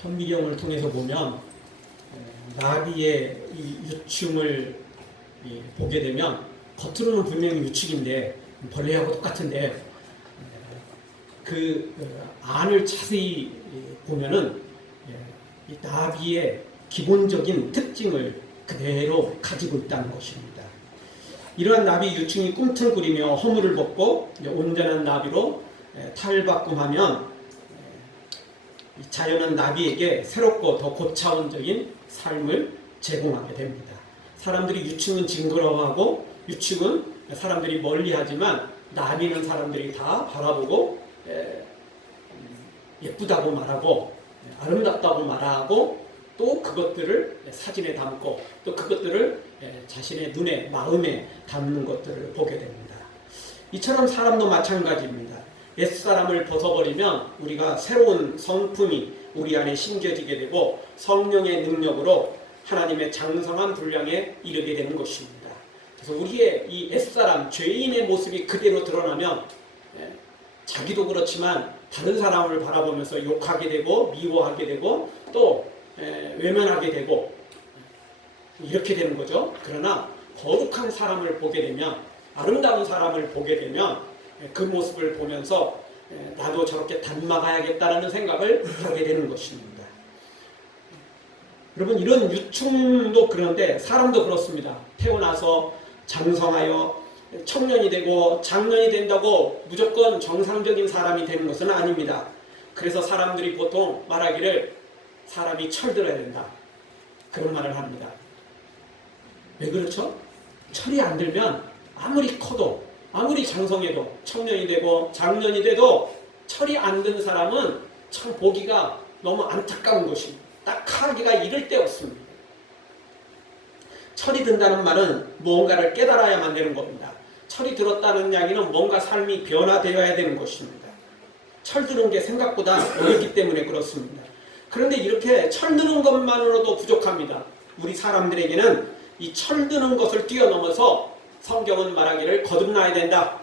현미경을 통해서 보면 나비의 이 유충을 보게 되면 겉으로는 분명히 유축인데 벌레하고 똑같은데 그 안을 자세히 보면은 이 나비의 기본적인 특징을 그대로 가지고 있다는 것입니다. 이러한 나비 유충이 꿈틀거리며 허물을 벗고 온전한 나비로 탈바꿈하면 자연은 나비에게 새롭고 더 고차원적인 삶을 제공하게 됩니다. 사람들이 유충은 징그러워하고 유충은 사람들이 멀리하지만 나비는 사람들이 다 바라보고 예쁘다고 말하고 아름답다고 말하고 또 그것들을 사진에 담고 또 그것들을 자신의 눈에 마음에 담는 것들을 보게 됩니다. 이처럼 사람도 마찬가지입니다. 옛사람을 벗어버리면 우리가 새로운 성품이 우리 안에 심겨지게 되고 성령의 능력으로 하나님의 장성한 분량에 이르게 되는 것입니다. 그래서 우리의 이 옛사람 죄인의 모습이 그대로 드러나면 자기도 그렇지만 다른 사람을 바라보면서 욕하게 되고 미워하게 되고 또 외면하게 되고 이렇게 되는 거죠. 그러나 거룩한 사람을 보게 되면 아름다운 사람을 보게 되면 그 모습을 보면서 나도 저렇게 닮아가야겠다는 생각을 하게 되는 것입니다. 여러분 이런 유충도 그런데 사람도 그렇습니다. 태어나서 장성하여 청년이 되고 장년이 된다고 무조건 정상적인 사람이 되는 것은 아닙니다. 그래서 사람들이 보통 말하기를 사람이 철들어야 된다 그런 말을 합니다. 왜 그렇죠? 철이 안 들면 아무리 커도 아무리 장성해도 청년이 되고 장년이 돼도 철이 안 든 사람은 참 보기가 너무 안타까운 것입니다. 딱 하기가 이를 데 없습니다. 철이 든다는 말은 무언가를 깨달아야만 되는 겁니다. 철이 들었다는 이야기는 뭔가 삶이 변화되어야 되는 것입니다. 철드는 게 생각보다 어렵기 때문에 그렇습니다. 그런데 이렇게 철드는 것만으로도 부족합니다. 우리 사람들에게는 이 철드는 것을 뛰어넘어서 성경은 말하기를 거듭나야 된다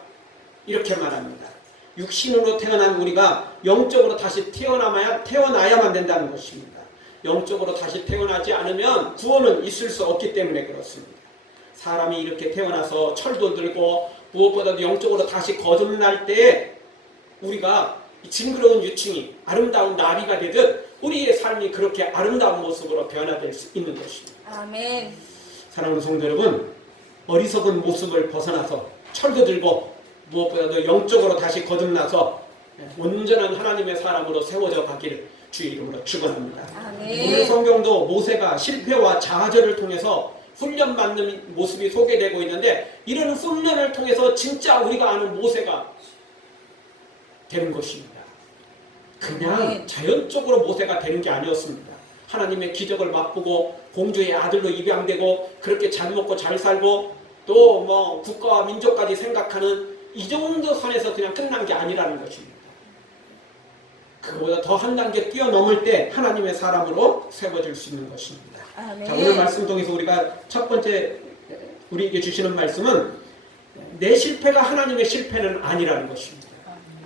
이렇게 말합니다. 육신으로 태어난 우리가 영적으로 다시 태어나야만 된다는 것입니다. 영적으로 다시 태어나지 않으면 구원은 있을 수 없기 때문에 그렇습니다. 사람이 이렇게 태어나서 철도 들고 무엇보다도 영적으로 다시 거듭날 때 우리가 징그러운 유충이 아름다운 나비가 되듯 우리의 삶이 그렇게 아름다운 모습으로 변화될 수 있는 것입니다. 아멘. 사랑하는 성도 여러분, 어리석은 모습을 벗어나서 철도 들고 무엇보다도 영적으로 다시 거듭나서 온전한 하나님의 사람으로 세워져 가기를 주의 이름으로 축원합니다. 오늘 성경도 모세가 실패와 좌절을 통해서 훈련받는 모습이 소개되고 있는데 이런 훈련을 통해서 진짜 우리가 아는 모세가 되는 것입니다. 그냥 자연적으로 모세가 되는 게 아니었습니다. 하나님의 기적을 맛보고 공주의 아들로 입양되고 그렇게 잘 먹고 잘 살고 또 뭐 국가와 민족까지 생각하는 이 정도 선에서 그냥 끝난 게 아니라는 것입니다. 그보다 더 한 단계 뛰어넘을 때 하나님의 사람으로 세워질 수 있는 것입니다. 자, 오늘 말씀 통해서 우리가 첫 번째 우리에게 주시는 말씀은 내 실패가 하나님의 실패는 아니라는 것입니다.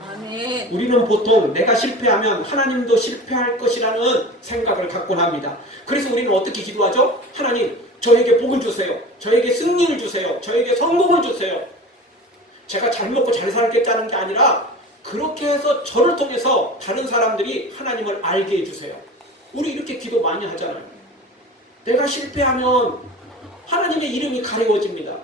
아멘. 우리는 보통 내가 실패하면 하나님도 실패할 것이라는 생각을 갖곤 합니다. 그래서 우리는 어떻게 기도하죠? 하나님, 저에게 복을 주세요. 저에게 승리를 주세요. 저에게 성공을 주세요. 제가 잘 먹고 잘 살겠다는 게 아니라 그렇게 해서 저를 통해서 다른 사람들이 하나님을 알게 해주세요. 우리 이렇게 기도 많이 하잖아요. 내가 실패하면 하나님의 이름이 가려워집니다.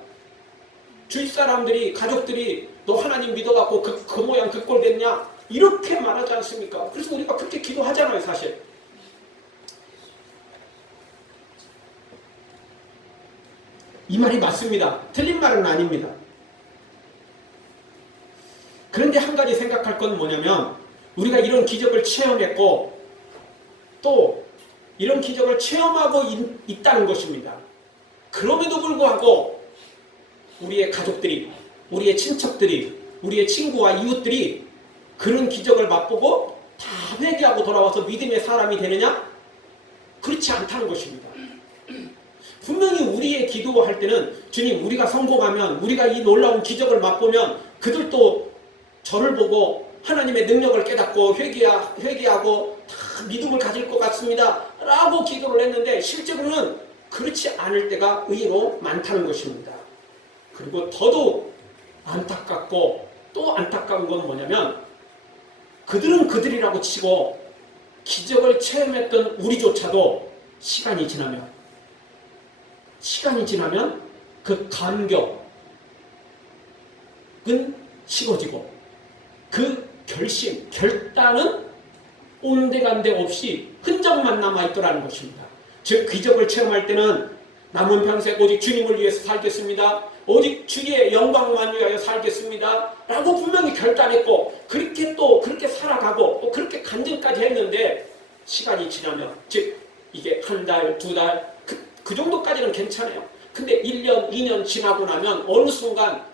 주위 사람들이, 가족들이 너 하나님 믿어갖고 그 모양 그 꼴 됐냐? 이렇게 말하지 않습니까? 그래서 우리가 그렇게 기도하잖아요, 사실. 이 말이 맞습니다. 틀린 말은 아닙니다. 그런데 한 가지 생각할 건 뭐냐면 우리가 이런 기적을 체험했고 또 이런 기적을 체험하고 있다는 것입니다. 그럼에도 불구하고 우리의 가족들이, 우리의 친척들이, 우리의 친구와 이웃들이 그런 기적을 맛보고 다 회개하고 돌아와서 믿음의 사람이 되느냐? 그렇지 않다는 것입니다. 분명히 우리의 기도할 때는 주님, 우리가 성공하면, 우리가 이 놀라운 기적을 맛보면 그들도 저를 보고 하나님의 능력을 깨닫고 회개하고 다 믿음을 가질 것 같습니다 라고 기도를 했는데 실제로는 그렇지 않을 때가 의외로 많다는 것입니다. 그리고 더더욱 안타깝고 또 안타까운 건 뭐냐면 그들은 그들이라고 치고 기적을 체험했던 우리조차도 시간이 지나면 그 감격은 식어지고 그 결단은 온데간데 없이 흔적만 남아있더라는 것입니다. 즉 기적을 체험할 때는 남은 평생 오직 주님을 위해서 살겠습니다. 오직 주의 영광만 위하여 살겠습니다 라고 분명히 결단했고 그렇게 살아가고 또 그렇게 간증까지 했는데 시간이 지나면 즉 이게 한 달, 두 달 그 정도까지는 괜찮아요. 근데 1년, 2년 지나고 나면 어느 순간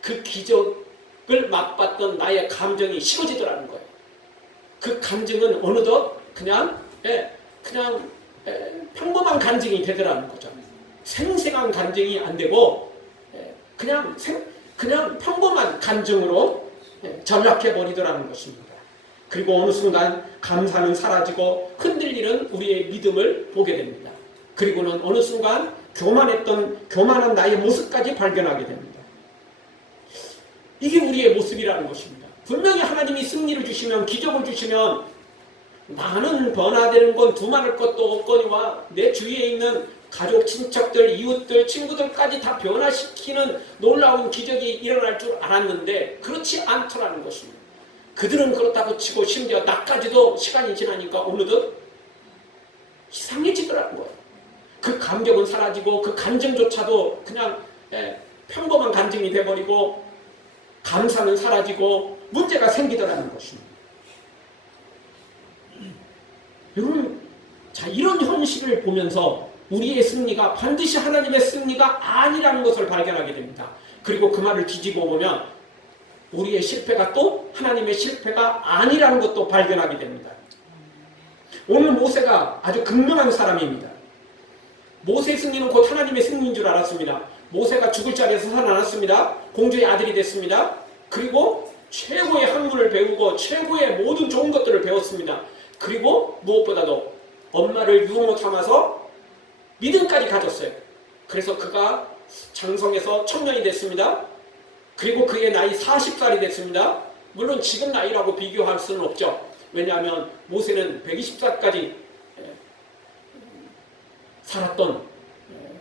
그 기적을 맛봤던 나의 감정이 식어지더라는 거예요. 그 감정은 어느덧 그냥 평범한 간증이 되더라는 거죠. 생생한 간증이 안 되고 그냥 평범한 간증으로 전락해 버리더라는 것입니다. 그리고 어느 순간 감사는 사라지고 흔들리는 우리의 믿음을 보게 됩니다. 그리고는 어느 순간 교만한 나의 모습까지 발견하게 됩니다. 이게 우리의 모습이라는 것입니다. 분명히 하나님이 승리를 주시면 기적을 주시면 나는 변화되는 건 두말할 것도 없거니와 내 주위에 있는 가족, 친척들, 이웃들, 친구들까지 다 변화시키는 놀라운 기적이 일어날 줄 알았는데 그렇지 않더라는 것입니다. 그들은 그렇다고 치고 심지어 나까지도 시간이 지나니까 어느덧 이상해지더라는 거예요. 그 감격은 사라지고 그 간증조차도 그냥 평범한 간증이 돼버리고 감사는 사라지고 문제가 생기더라는 것입니다. 여러분, 자, 이런 현실을 보면서 우리의 승리가 반드시 하나님의 승리가 아니라는 것을 발견하게 됩니다. 그리고 그 말을 뒤집어 보면 우리의 실패가 또 하나님의 실패가 아니라는 것도 발견하게 됩니다. 오늘 모세가 아주 극명한 사람입니다. 모세의 승리는 곧 하나님의 승리인 줄 알았습니다. 모세가 죽을 자리에서 살아났습니다. 공주의 아들이 됐습니다. 그리고 최고의 학문을 배우고 최고의 모든 좋은 것들을 배웠습니다. 그리고 무엇보다도 엄마를 유혹 삼아서 믿음까지 가졌어요. 그래서 그가 장성해서 청년이 됐습니다. 그리고 그의 나이 40살이 됐습니다. 물론 지금 나이라고 비교할 수는 없죠. 왜냐하면 모세는 120살까지 살았던,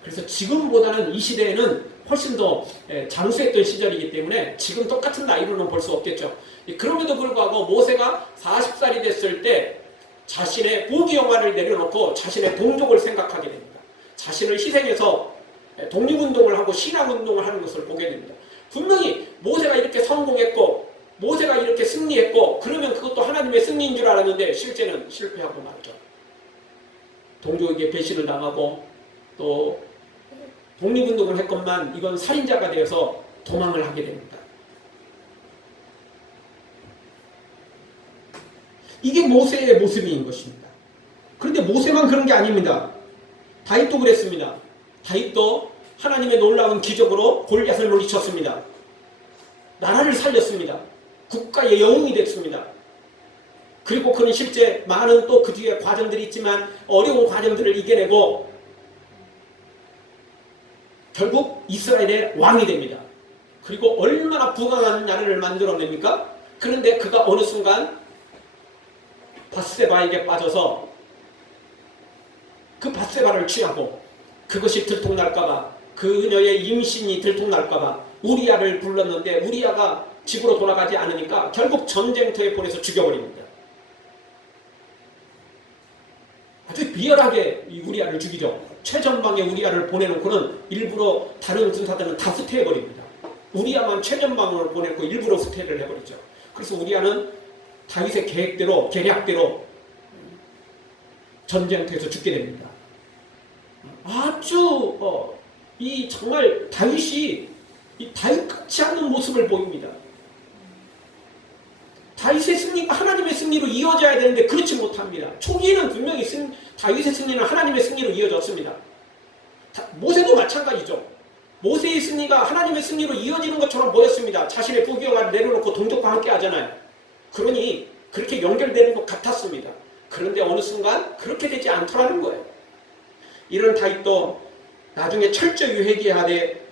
그래서 지금보다는 이 시대에는 훨씬 더 장수했던 시절이기 때문에 지금 똑같은 나이로는 볼 수 없겠죠. 그럼에도 불구하고 모세가 40살이 됐을 때 자신의 부귀영화를 내려놓고 자신의 동족을 생각하게 됩니다. 자신을 희생해서 독립운동을 하고 신앙운동을 하는 것을 보게 됩니다. 분명히 모세가 이렇게 성공했고 모세가 이렇게 승리했고 그러면 그것도 하나님의 승리인 줄 알았는데 실제는 실패하고 말죠. 동족에게 배신을 당하고 또 독립운동을 했건만 이건 살인자가 되어서 도망을 하게 됩니다. 이게 모세의 모습인 것입니다. 그런데 모세만 그런 게 아닙니다. 다윗도 그랬습니다. 다윗도 하나님의 놀라운 기적으로 골리앗을 물리쳤습니다. 나라를 살렸습니다. 국가의 영웅이 됐습니다. 그리고 그는 실제 많은 또 그 뒤에 과정들이 있지만 어려운 과정들을 이겨내고 결국 이스라엘의 왕이 됩니다. 그리고 얼마나 부강한 나라를 만들어냅니까? 그런데 그가 어느 순간 밧세바에게 빠져서 그 밧세바를 취하고 그것이 들통날까봐 그녀의 임신이 들통날까봐 우리아를 불렀는데 우리아가 집으로 돌아가지 않으니까 결국 전쟁터에 보내서 죽여버립니다. 아주 비열하게 이 우리아를 죽이죠. 최전방에 우리아를 보내놓고는 일부러 다른 군사들은 다 후퇴해버립니다. 우리아만 최전방으로 보내고 일부러 후퇴를 해버리죠. 그래서 우리아는 다윗의 계획대로 계략대로 전쟁터에서 죽게 됩니다. 아주 이 정말 다윗이 이 다윗 같지 않은 모습을 보입니다. 다윗의 승리가 하나님의 승리로 이어져야 되는데 그렇지 못합니다. 초기에는 분명히 다윗의 승리는 하나님의 승리로 이어졌습니다. 모세도 마찬가지죠. 모세의 승리가 하나님의 승리로 이어지는 것처럼 보였습니다. 자신의 부귀영화를 내려놓고 동족과 함께 하잖아요. 그러니 그렇게 연결되는 것 같았습니다. 그런데 어느 순간 그렇게 되지 않더라는 거예요. 이런 다윗도 나중에 철저히 회개하되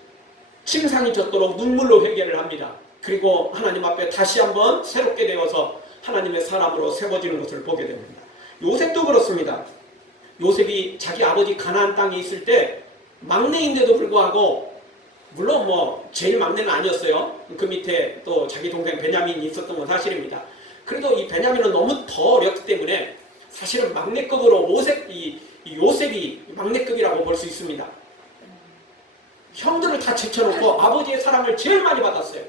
침상이 젖도록 눈물로 회개를 합니다. 그리고 하나님 앞에 다시 한번 새롭게 되어서 하나님의 사람으로 세워지는 것을 보게 됩니다. 요셉도 그렇습니다. 요셉이 자기 아버지 가나안 땅에 있을 때 막내인데도 불구하고, 물론 뭐 제일 막내는 아니었어요. 그 밑에 또 자기 동생 베냐민이 있었던 건 사실입니다. 그래도 이 베냐민은 너무 더 어렸기 때문에 사실은 막내급으로 요셉이 막내급이라고 볼 수 있습니다. 형들을 다 제쳐놓고 아버지의 사랑을 제일 많이 받았어요.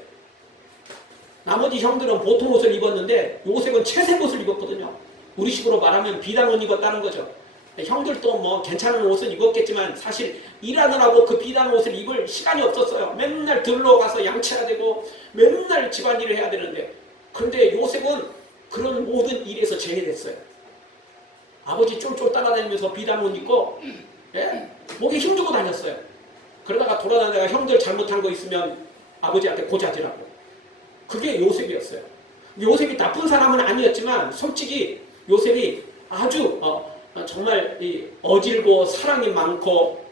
나머지 형들은 보통 옷을 입었는데 요셉은 채색 옷을 입었거든요. 우리 식으로 말하면 비단 옷 입었다는 거죠. 형들도 뭐 괜찮은 옷을 입었겠지만 사실 일하느라고 그 비단 옷을 입을 시간이 없었어요. 맨날 들러 가서 양치해야 되고 맨날 집안일을 해야 되는데, 그런데 요셉은 그런 모든 일에서 제외됐어요. 아버지 쫄쫄 따라다니면서 비단 옷 입고 목에 힘주고 다녔어요. 그러다가 돌아다니다가 형들 잘못한 거 있으면 아버지한테 고자지라고. 그게 요셉이었어요. 요셉이 나쁜 사람은 아니었지만 솔직히 요셉이 아주 정말 어질고 사랑이 많고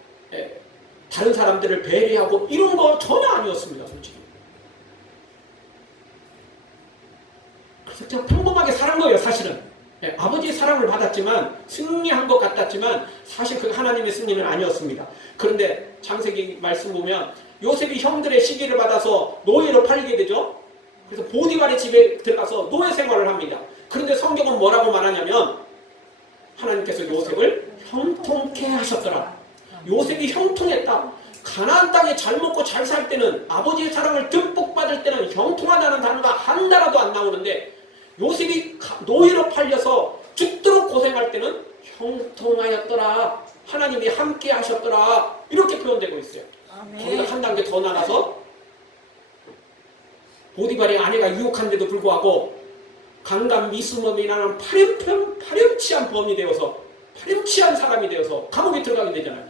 다른 사람들을 배려하고 이런 거 전혀 아니었습니다. 솔직히. 그래서 그냥 평범하게 살은 거예요. 사실은. 아버지의 사랑을 받았지만 승리한 것 같았지만 사실 그 하나님의 승리는 아니었습니다. 그런데 창세기 말씀 보면 요셉이 형들의 시기를 받아서 노예로 팔리게 되죠. 그래서 보디발의 집에 들어가서 노예 생활을 합니다. 그런데 성경은 뭐라고 말하냐면 하나님께서 요셉을 형통케 하셨더라. 요셉이 형통했다. 가나안 땅에 잘 먹고 잘 살 때는, 아버지의 사랑을 듬뿍 받을 때는 형통하다는 단어가 한 나라도 안 나오는데, 요셉이 노예로 팔려서 죽도록 고생할 때는 형통하였더라. 하나님이 함께 하셨더라. 이렇게 표현되고 있어요. 거기다 한 단계 더 나가서 보디발의 아내가 유혹한데도 불구하고 강간 미수범이라는 파렴치한 범이 되어서, 파렴치한 사람이 되어서 감옥에 들어가게 되잖아요.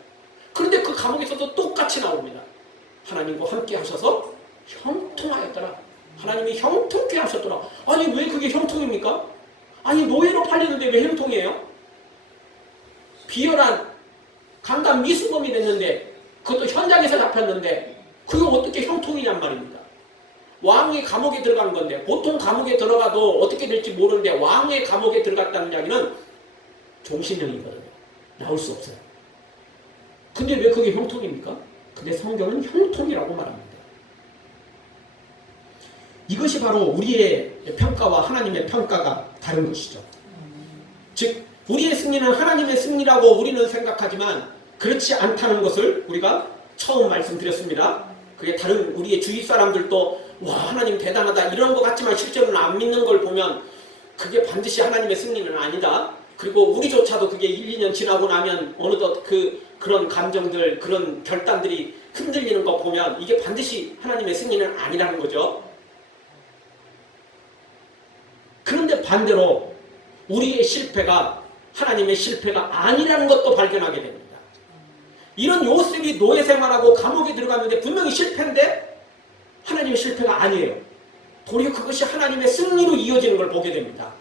그런데 그 감옥에서도 똑같이 나옵니다. 하나님과 함께 하셔서 형통하였더라. 하나님이 형통케 하셨더라. 아니 왜 그게 형통입니까? 아니 노예로 팔렸는데 왜 형통이에요? 비열한 강간 미수범이 됐는데, 그것도 현장에서 잡혔는데 그게 어떻게 형통이냔 말입니다. 왕이 감옥에 들어간 건데, 보통 감옥에 들어가도 어떻게 될지 모르는데 왕의 감옥에 들어갔다는 이야기는 종신형이거든요. 나올 수 없어요. 근데 왜 그게 형통입니까? 근데 성경은 형통이라고 말합니다. 이것이 바로 우리의 평가와 하나님의 평가가 다른 것이죠. 즉 우리의 승리는 하나님의 승리라고 우리는 생각하지만 그렇지 않다는 것을 우리가 처음 말씀드렸습니다. 그게 다른 우리의 주위 사람들도 와 하나님 대단하다 이런 것 같지만 실제로는 안 믿는 걸 보면 그게 반드시 하나님의 승리는 아니다. 그리고 우리조차도 그게 1, 2년 지나고 나면 어느덧 그런 감정들, 그런 결단들이 흔들리는 거 보면 이게 반드시 하나님의 승리는 아니라는 거죠. 그런데 반대로 우리의 실패가 하나님의 실패가 아니라는 것도 발견하게 됩니다. 이런 요셉이 노예 생활하고 감옥에 들어갔는데 분명히 실패인데 하나님의 실패가 아니에요. 도리어 그것이 하나님의 승리로 이어지는 걸 보게 됩니다.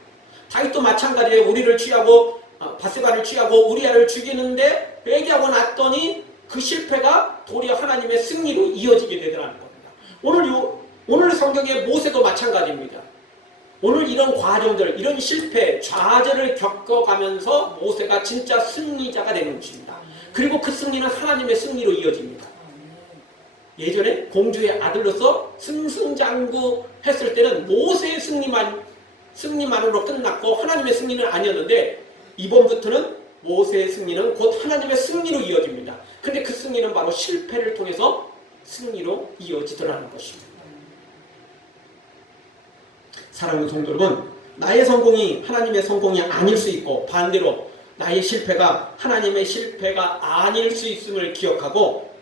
다윗도 마찬가지예요. 우리를 취하고 바세바를 취하고 우리아를 죽이는데 회개하고 났더니 그 실패가 도리어 하나님의 승리로 이어지게 되더라는 겁니다. 오늘 성경의 모세도 마찬가지입니다. 오늘 이런 과정들, 이런 실패, 좌절을 겪어가면서 모세가 진짜 승리자가 되는 것입니다. 그리고 그 승리는 하나님의 승리로 이어집니다. 예전에 공주의 아들로서 승승장구 했을 때는 모세의 승리만으로 끝났고 하나님의 승리는 아니었는데 이번부터는 모세의 승리는 곧 하나님의 승리로 이어집니다. 그런데 그 승리는 바로 실패를 통해서 승리로 이어지더라는 것입니다. 사랑하는 성도 여러분, 나의 성공이 하나님의 성공이 아닐 수 있고 반대로 나의 실패가 하나님의 실패가 아닐 수 있음을 기억하고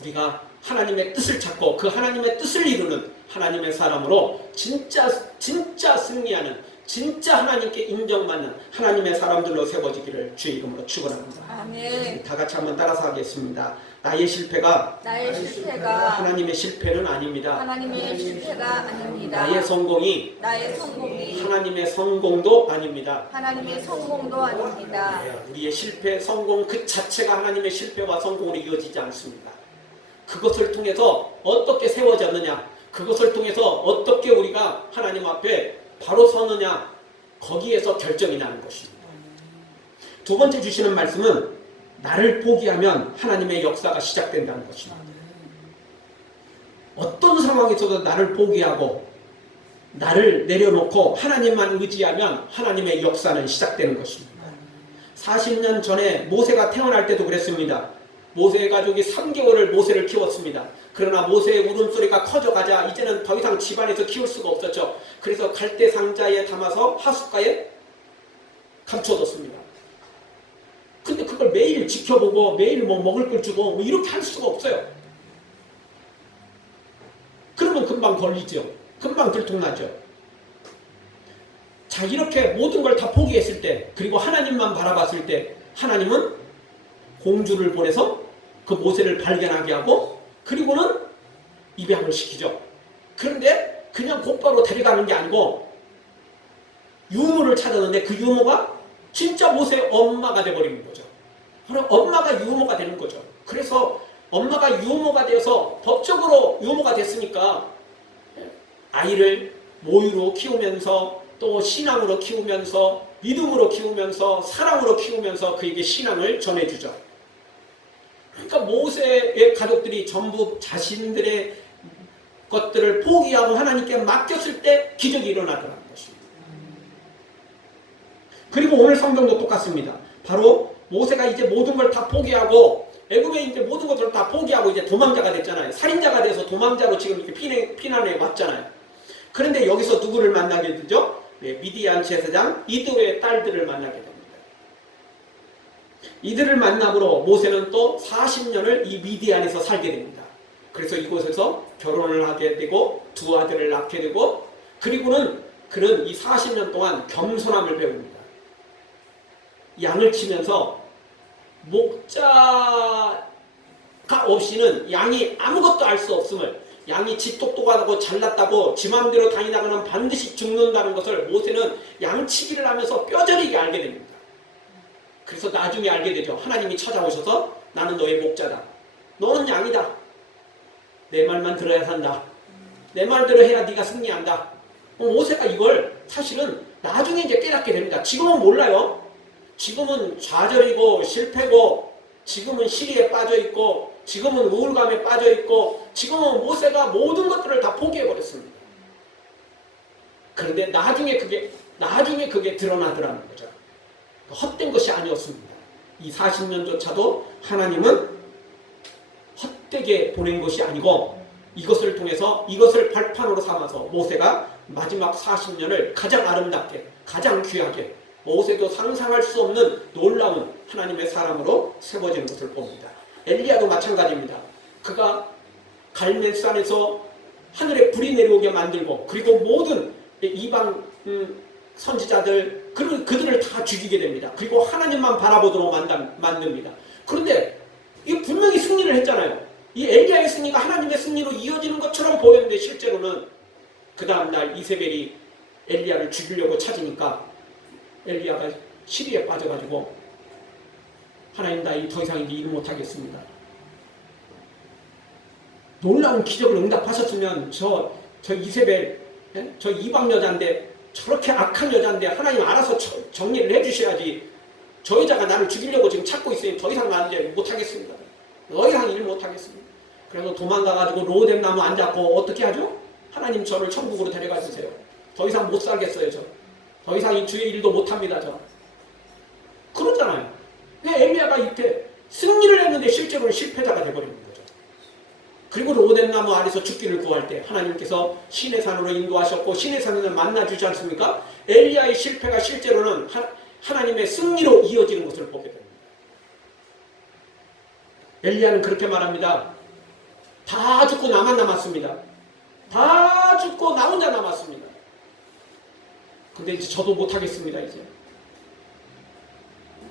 우리가 하나님의 뜻을 찾고 그 하나님의 뜻을 이루는 하나님의 사람으로 진짜 승리하는 진짜 하나님께 인정받는 하나님의 사람들로 세워지기를 주의 이름으로 축원합니다. 아멘. 다 같이 한번 따라서 하겠습니다. 나의 실패가 나의 실패가 하나님의 실패는 아닙니다. 하나님의 실패가 아닙니다. 나의 성공이 하나님의 성공도 아닙니다. 하나님의 성공도 아닙니다. 우리의 실패, 성공 그 자체가 하나님의 실패와 성공으로 이어지지 않습니다. 그것을 통해서 어떻게 세워졌느냐, 그것을 통해서 어떻게 우리가 하나님 앞에 바로 서느냐, 거기에서 결정이 나는 것입니다. 두 번째 주시는 말씀은 나를 포기하면 하나님의 역사가 시작된다는 것입니다. 어떤 상황에서도 나를 포기하고 나를 내려놓고 하나님만 의지하면 하나님의 역사는 시작되는 것입니다. 40년 전에 모세가 태어날 때도 그랬습니다. 모세의 가족이 3개월을 모세를 키웠습니다. 그러나 모세의 울음소리가 커져가자 이제는 더 이상 집안에서 키울 수가 없었죠. 그래서 갈대 상자에 담아서 하숫가에 감춰뒀습니다. 근데 그걸 매일 지켜보고 매일 뭐 먹을 걸 주고 뭐 이렇게 할 수가 없어요. 그러면 금방 걸리죠. 금방 들통나죠. 자, 이렇게 모든 걸 다 포기했을 때, 그리고 하나님만 바라봤을 때 하나님은 공주를 보내서 그 모세를 발견하게 하고 그리고는 입양을 시키죠. 그런데 그냥 곧바로 데려가는 게 아니고 유모를 찾았는데 그 유모가 진짜 모세의 엄마가 돼버리는 거죠. 그럼 엄마가 유모가 되는 거죠. 그래서 엄마가 유모가 되어서 법적으로 유모가 됐으니까 아이를 모유로 키우면서 또 신앙으로 키우면서 믿음으로 키우면서 사랑으로 키우면서 그에게 신앙을 전해주죠. 그러니까 모세의 가족들이 전부 자신들의 것들을 포기하고 하나님께 맡겼을 때 기적이 일어나더라는 것입니다. 그리고 오늘 성경도 똑같습니다. 바로 모세가 이제 모든 걸 다 포기하고 애굽에 이제 모든 것을 다 포기하고 이제 도망자가 됐잖아요. 살인자가 돼서 도망자로 지금 이렇게 피난해 왔잖아요. 그런데 여기서 누구를 만나게 되죠? 미디안 제사장 이드의 딸들을 만나게 됩니다. 이들을 만남으로 모세는 또 40년을 이 미디안에서 살게 됩니다. 그래서 이곳에서 결혼을 하게 되고 두 아들을 낳게 되고 그리고는 그는 이 40년 동안 겸손함을 배웁니다. 양을 치면서 목자가 없이는 양이 아무것도 알 수 없음을, 양이 지 똑똑하고 잘났다고 지 맘대로 다니다가는 반드시 죽는다는 것을 모세는 양치기를 하면서 뼈저리게 알게 됩니다. 그래서 나중에 알게 되죠. 하나님이 찾아오셔서 나는 너의 목자다. 너는 양이다. 내 말만 들어야 산다. 내 말대로 해야 네가 승리한다. 모세가 이걸 사실은 나중에 이제 깨닫게 됩니다. 지금은 몰라요. 지금은 좌절이고 실패고 지금은 시리에 빠져있고 지금은 우울감에 빠져있고 지금은 모세가 모든 것들을 다 포기해버렸습니다. 그런데 나중에 그게 드러나더라는 거죠. 헛된 것이 아니었습니다. 이 40년조차도 하나님은 헛되게 보낸 것이 아니고 이것을 통해서 이것을 발판으로 삼아서 모세가 마지막 40년을 가장 아름답게 가장 귀하게 모세도 상상할 수 없는 놀라운 하나님의 사람으로 세워지는 것을 봅니다. 엘리야도 마찬가지입니다. 그가 갈멜산에서 하늘에 불이 내려오게 만들고 그리고 모든 이방 선지자들 그들을 다 죽이게 됩니다. 그리고 하나님만 바라보도록 만듭니다. 그런데 이 분명히 승리를 했잖아요. 이 엘리야의 승리가 하나님의 승리로 이어지는 것처럼 보였는데 실제로는 그 다음날 이세벨이 엘리야를 죽이려고 찾으니까 엘리야가 시리에 빠져가지고 하나님 나 더 이상 이제 일 못하겠습니다. 놀라운 기적을 응답하셨으면 저 이세벨 저 이방 여자인데 저렇게 악한 여자인데 하나님 알아서 정리를 해주셔야지. 저 여자가 나를 죽이려고 지금 찾고 있으니 더 이상 나 이제 못하겠습니다. 더 이상 일 못하겠습니다. 그래서 도망가가지고 로뎀 나무 안 잡고 어떻게 하죠? 하나님 저를 천국으로 데려가 주세요. 더 이상 못 살겠어요. 더 이상 이 주의 일도 못합니다. 그렇잖아요. 엘리야가 이렇게 승리를 했는데 실제로는 실패자가 되어버리는 거죠. 그리고 로뎀 나무 아래서 죽기를 구할 때 하나님께서 시내 산으로 인도하셨고 시내 산을 만나주지 않습니까? 엘리야의 실패가 실제로는 하나님의 승리로 이어지는 것을 보게 됩니다. 엘리야는 그렇게 말합니다. 다 죽고 나만 남았습니다. 다 죽고 나 혼자 남았습니다. 근데 이제 저도 못하겠습니다, 이제.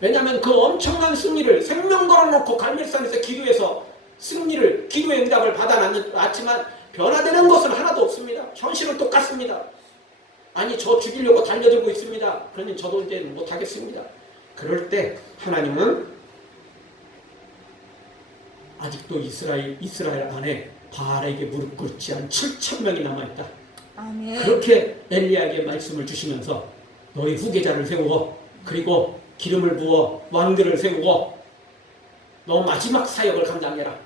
왜냐하면 그 엄청난 승리를 생명 걸어놓고 갈멜산에서 기도해서 승리를, 기도의 응답을 받아놨지만 변화되는 것은 하나도 없습니다. 현실은 똑같습니다. 아니, 저 죽이려고 달려들고 있습니다. 그러니 저도 이제 못하겠습니다. 그럴 때 하나님은 아직도 이스라엘 안에 바알에게 무릎 꿇지 않은 7,000명이 남아있다. 아멘. 그렇게 엘리야에게 말씀을 주시면서 너희 후계자를 세우고 그리고 기름을 부어 왕들을 세우고 너 마지막 사역을 감당해라.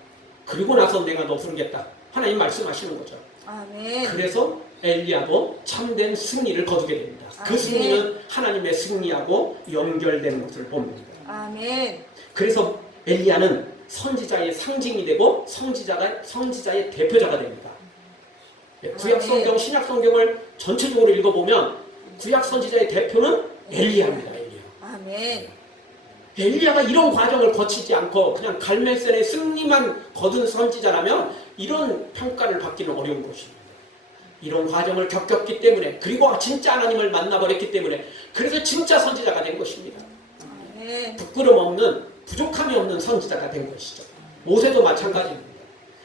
그리고 나서 내가 너 부르겠다. 하나님 말씀하시는 거죠. 아멘. 그래서 엘리야도 참된 승리를 거두게 됩니다. 그 아멘. 승리는 하나님의 승리하고 연결되는 것을 봅니다. 아멘. 그래서 엘리야는 선지자의 상징이 되고 선지자의 대표자가 됩니다. 구약 성경, 신약 성경을 전체적으로 읽어보면 구약 선지자의 대표는 엘리야입니다. 엘리야. 아멘. 엘리야가 이런 과정을 거치지 않고 그냥 갈멜산의 승리만 거둔 선지자라면 이런 평가를 받기는 어려운 것입니다. 이런 과정을 겪었기 때문에, 그리고 진짜 하나님을 만나버렸기 때문에, 그래서 진짜 선지자가 된 것입니다. 아멘. 부끄럼 없는, 부족함이 없는 선지자가 된 것이죠. 모세도 마찬가지입니다.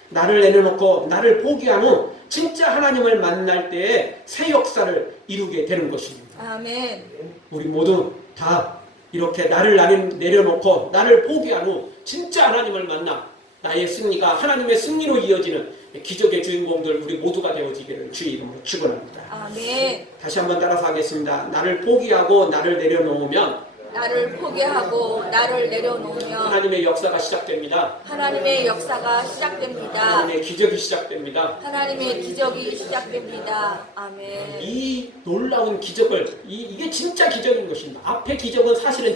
나를 내려놓고 나를 포기한 후 진짜 하나님을 만날 때에 새 역사를 이루게 되는 것입니다. 아멘. 우리 모두 다 이렇게 나를 내려놓고 나를 포기한 후 진짜 하나님을 만나 나의 승리가 하나님의 승리로 이어지는 기적의 주인공들 우리 모두가 되어지기를 주의 이름으로 축원합니다. 아멘. 다시 한번 따라서 하겠습니다. 나를 포기하고 나를 내려놓으면 나를 포기하고 나를 내려놓으면 하나님의 역사가 시작됩니다. 하나님의 역사가 시작됩니다. 하나님의 기적이 시작됩니다. 하나님의 기적이 시작됩니다. 아멘. 이 놀라운 기적을 이게 진짜 기적인 것입니다. 앞의 기적은 사실은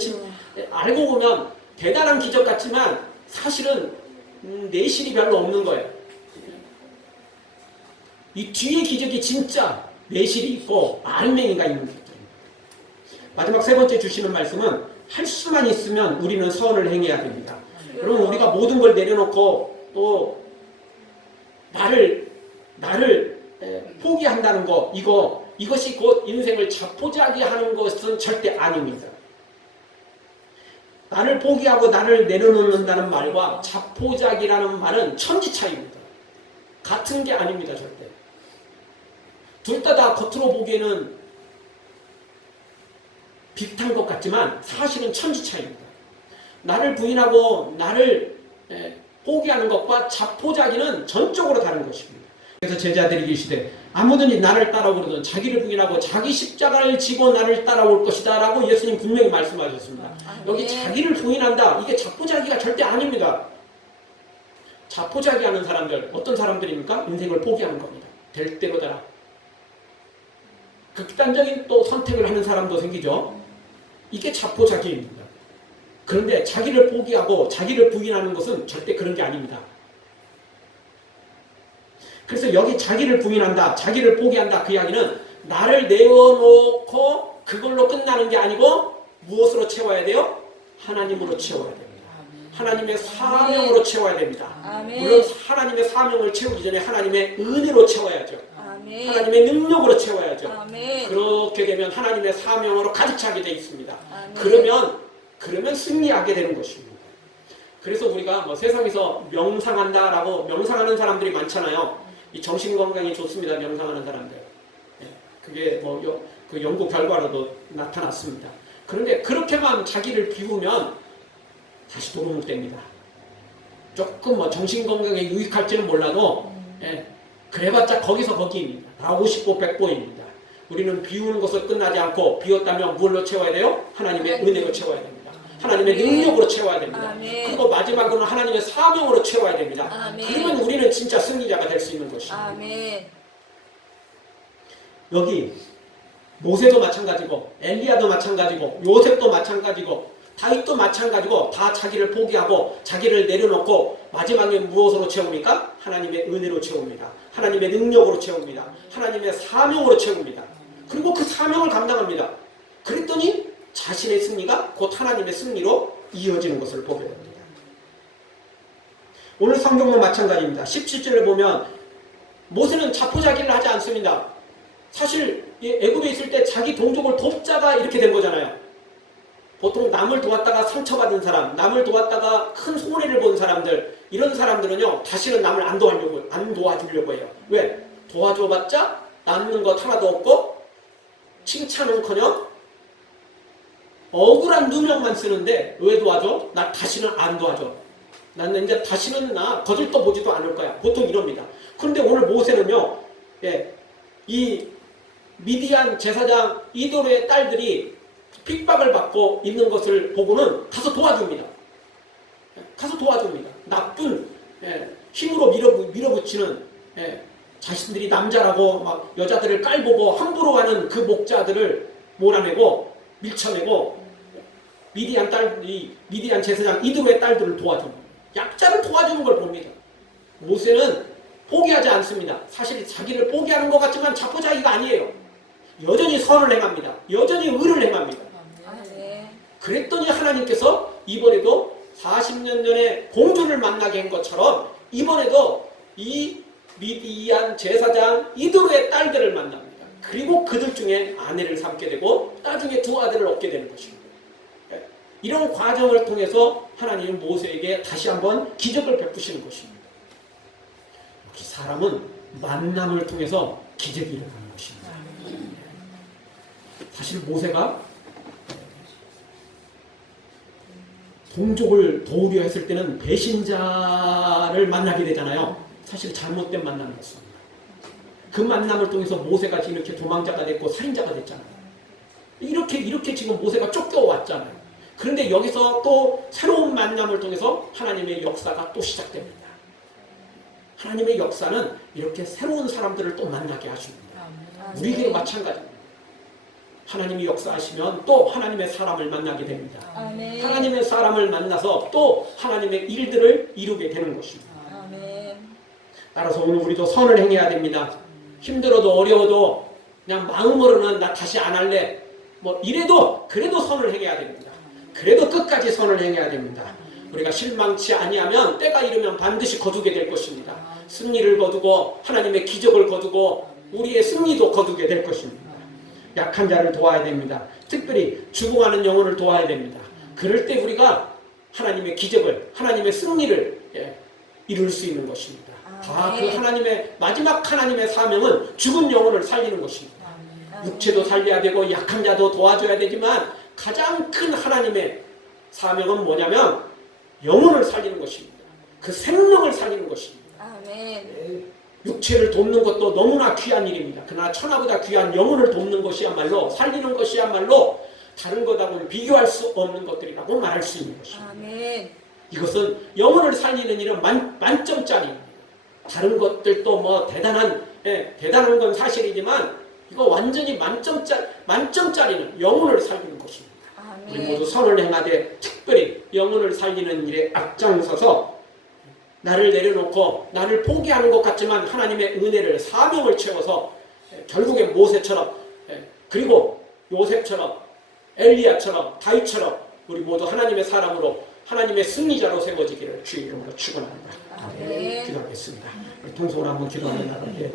알고 보면 대단한 기적 같지만 사실은 내실이 별로 없는 거예요. 이 뒤의 기적이 진짜 내실이 있고 알맹이가 있는 것들입니다. 마지막 세 번째 주시는 말씀은 할 수만 있으면 우리는 선을 행해야 됩니다. 여러분, 우리가 모든 걸 내려놓고 또 나를 포기한다는 거, 이것이 곧 인생을 자포자기 하는 것은 절대 아닙니다. 나를 포기하고 나를 내려놓는다는 말과 자포자기라는 말은 천지 차이입니다. 같은 게 아닙니다, 절대. 둘 다 겉으로 보기에는 비슷한 것 같지만 사실은 천지 차이입니다. 나를 부인하고 나를 포기하는 것과 자포자기는 전적으로 다른 것입니다. 그래서 제자들이 계시되 아무든지 나를 따라오거든 자기를 부인하고 자기 십자가를 지고 나를 따라올 것이다 라고 예수님 분명히 말씀하셨습니다. 여기 자기를 부인한다, 이게 자포자기가 절대 아닙니다. 자포자기하는 사람들, 어떤 사람들입니까? 인생을 포기하는 겁니다. 될 대로 되라. 극단적인 또 선택을 하는 사람도 생기죠. 이게 자포자기입니다. 그런데 자기를 포기하고 자기를 부인하는 것은 절대 그런 게 아닙니다. 그래서 여기 자기를 부인한다, 자기를 포기한다, 그 이야기는 나를 내어놓고 그걸로 끝나는 게 아니고 무엇으로 채워야 돼요? 하나님으로 채워야 됩니다. 하나님의 사명으로 채워야 됩니다. 물론 하나님의 사명을 채우기 전에 하나님의 은혜로 채워야죠. 하나님의 능력으로 채워야죠. 그렇게 되면 하나님의 사명으로 가득 차게 되어 있습니다. 그러면 승리하게 되는 것입니다. 그래서 우리가 세상에서 명상한다라고 명상하는 사람들이 많잖아요. 이 정신 건강에 좋습니다. 명상하는 사람들. 그게 그 연구 결과로도 나타났습니다. 그런데 그렇게만 자기를 비우면 다시 도루묵됩니다. 조금 정신 건강에 유익할지는 몰라도 그래봤자 거기서 거기입니다. 다 50보 100보입니다. 우리는 비우는 것을 끝나지 않고 비웠다면 무엇로 채워야 돼요? 하나님의 은혜로 채워야 됩니다. 하나님의 능력으로 채워야 됩니다. 그리고 마지막으로는 하나님의 사명으로 채워야 됩니다. 그러면 우리는 진짜 승리자가 될 수 있는 것입니다. 여기 모세도 마찬가지고 엘리야도 마찬가지고 요셉도 마찬가지고 다윗도 마찬가지고 다 자기를 포기하고 자기를 내려놓고 마지막에 무엇으로 채웁니까? 하나님의 은혜로 채웁니다. 하나님의 능력으로 채웁니다. 하나님의 사명으로 채웁니다. 그리고 그 사명을 감당합니다. 그랬더니 자신의 승리가 곧 하나님의 승리로 이어지는 것을 보게 됩니다. 오늘 성경도 마찬가지입니다. 17절을 보면 모세는 자포자기를 하지 않습니다. 사실 이 애굽에 있을 때 자기 동족을 돕자가 이렇게 된 거잖아요. 보통 남을 도왔다가 상처받은 사람, 남을 도왔다가 큰 손해를 본 사람들, 이런 사람들은요 다시는 남을 안 도와주려고 해요. 왜? 도와줘봤자 남는 것 하나도 없고 칭찬은커녕 억울한 누명만 쓰는데 왜 도와줘? 나 다시는 안 도와줘. 나는 이제 다시는 나 거들떠 보지도 않을 거야. 보통 이럽니다. 그런데 오늘 모세는요, 이 미디안 제사장 이도르의 딸들이 핍박을 받고 있는 것을 보고는 가서 도와줍니다. 가서 도와줍니다. 나쁜 힘으로 밀어붙이는 자신들이 남자라고 막 여자들을 깔보고 함부로 하는 그 목자들을 몰아내고 밀쳐내고 미디안 제사장 이도르의 딸들을 도와줍니다. 약자를 도와주는 걸 봅니다. 모세는 포기하지 않습니다. 사실 자기를 포기하는 것 같지만 자포자기가 아니에요. 여전히 선을 행합니다. 여전히 의를 행합니다. 그랬더니 하나님께서 이번에도 40년 전에 공주를 만나게 한 것처럼 이번에도 이 미디안 제사장 이도르의 딸들을 만납니다. 그리고 그들 중에 아내를 삼게 되고 나중에 두 아들을 얻게 되는 것입니다. 이런 과정을 통해서 하나님은 모세에게 다시 한번 기적을 베푸시는 것입니다. 역시 사람은 만남을 통해서 기적이 일어나는 것입니다. 사실 모세가 동족을 도우려 했을 때는 배신자를 만나게 되잖아요. 사실 잘못된 만남이었습니다. 그 만남을 통해서 모세가 지금 이렇게 도망자가 됐고 살인자가 됐잖아요. 이렇게 지금 모세가 쫓겨왔잖아요. 그런데 여기서 또 새로운 만남을 통해서 하나님의 역사가 또 시작됩니다. 하나님의 역사는 이렇게 새로운 사람들을 또 만나게 하십니다. 우리에게도 마찬가지입니다. 하나님이 역사하시면 또 하나님의 사람을 만나게 됩니다. 아멘. 하나님의 사람을 만나서 또 하나님의 일들을 이루게 되는 것입니다. 아멘. 따라서 오늘 우리도 선을 행해야 됩니다. 힘들어도 어려워도 그냥 마음으로는 나 다시 안 할래. 뭐 이래도 그래도 선을 행해야 됩니다. 그래도 끝까지 선을 행해야 됩니다. 우리가 실망치 아니하면 때가 이르면 반드시 거두게 될 것입니다. 승리를 거두고 하나님의 기적을 거두고 우리의 승리도 거두게 될 것입니다. 약한 자를 도와야 됩니다. 특별히 죽어가는 영혼을 도와야 됩니다. 그럴 때 우리가 하나님의 기적을, 하나님의 승리를 이룰 수 있는 것입니다. 다 그 하나님의 마지막 하나님의 사명은 죽은 영혼을 살리는 것입니다. 육체도 살려야 되고 약한 자도 도와줘야 되지만 가장 큰 하나님의 사명은 뭐냐면 영혼을 살리는 것입니다. 그 생명을 살리는 것입니다. 아멘. 육체를 돕는 것도 너무나 귀한 일입니다. 그러나 천하보다 귀한 영혼을 돕는 것이야말로, 살리는 것이야말로 다른 것하고는 비교할 수 없는 것들이라고 말할 수 있는 것입니다. 아멘. 이것은 영혼을 살리는 일은 만점짜리입니다. 다른 것들도 뭐 대단한 건 사실이지만 이거 완전히 만점짜리는 영혼을 살리는 것입니다. 우리 모두 선을 행하되 특별히 영혼을 살리는 일에 앞장서서 나를 내려놓고 나를 포기하는 것 같지만 하나님의 은혜를 사명을 채워서 결국에 모세처럼 그리고 요셉처럼 엘리야처럼 다윗처럼 우리 모두 하나님의 사람으로 하나님의 승리자로 세워지기를 주의 이름으로 축원합니다. 아멘. 기도하겠습니다. 우리 통성으로 한번 기도하며 나갈게요.